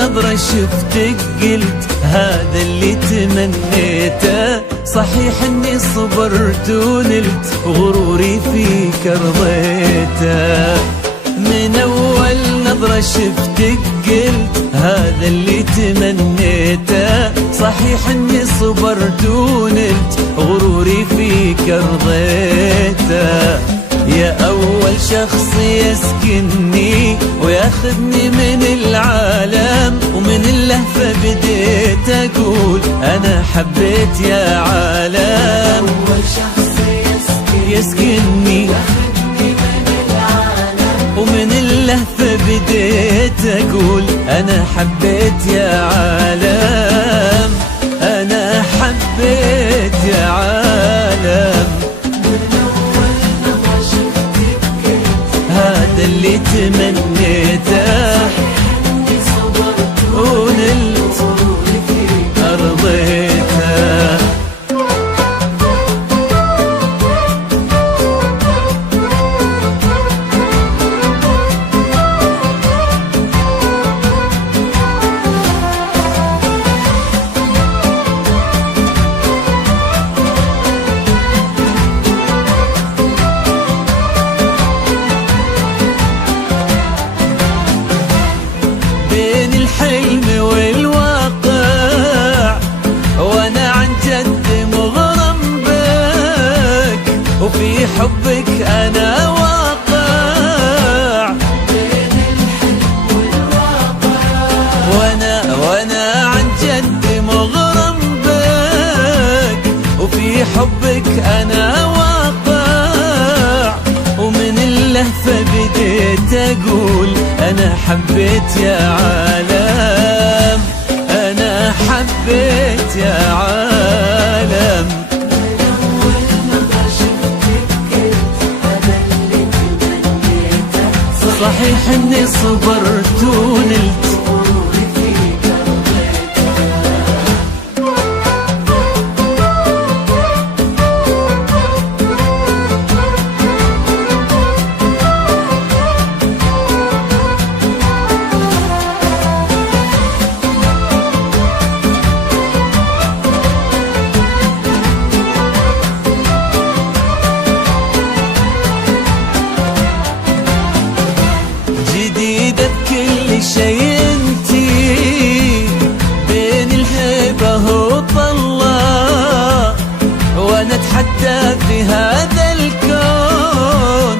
نظرة شفتك قلت هذا اللي تمنيته. صحيح اني صبرت ونلت غروري فيك رضيته. من اول نظرة شفتك قلت هذا اللي تمنيته. صحيح اني صبرت ونلت غروري فيك رضيته. يا أول شخص يسكنني وياخذني من العالم، ومن اللهفة بديت أقول أنا حبيت يا عالم. أول شخص يسكنني وياخذني من العالم، ومن اللهفة بديت أقول أنا حبيت يا عالم. أنا حبيت يا عالم. هذا اللي تمنيته ونلت أرضيته. الحلم والواقع وانا عن جد مغرم بك، وفي حبك انا واقع. بين الحلم والواقع وانا عن جد مغرم بك، وفي حبك انا واقع. ومن اللهفة بديت اقول أنا حبيت يا عالم. أنا حبيت يا عالم. من أول نظرة شفتك قلت هذا اللي تمنيته. صحيح إني صبرت ونلت غروري فيك جديدة بكل شيء انتي، بين الهيبة وطلة، وانا اتحدى في هذا الكون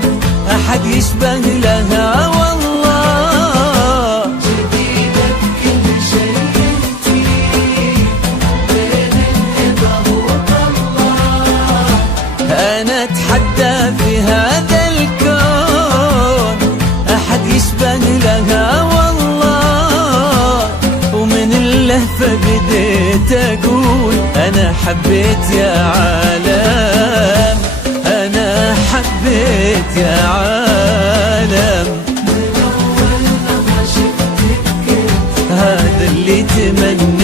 احد يشبه لها والله. جديدة بكل شيء انتي، بين الهبة وطلة، انا اتحدى في هذا الكون احد يشبه لها والله. ومن اللهفة بديت اقول انا حبيت يا عالم. انا حبيت يا عالم. من أول نظرة شفتك قلت هذا اللي تمنيته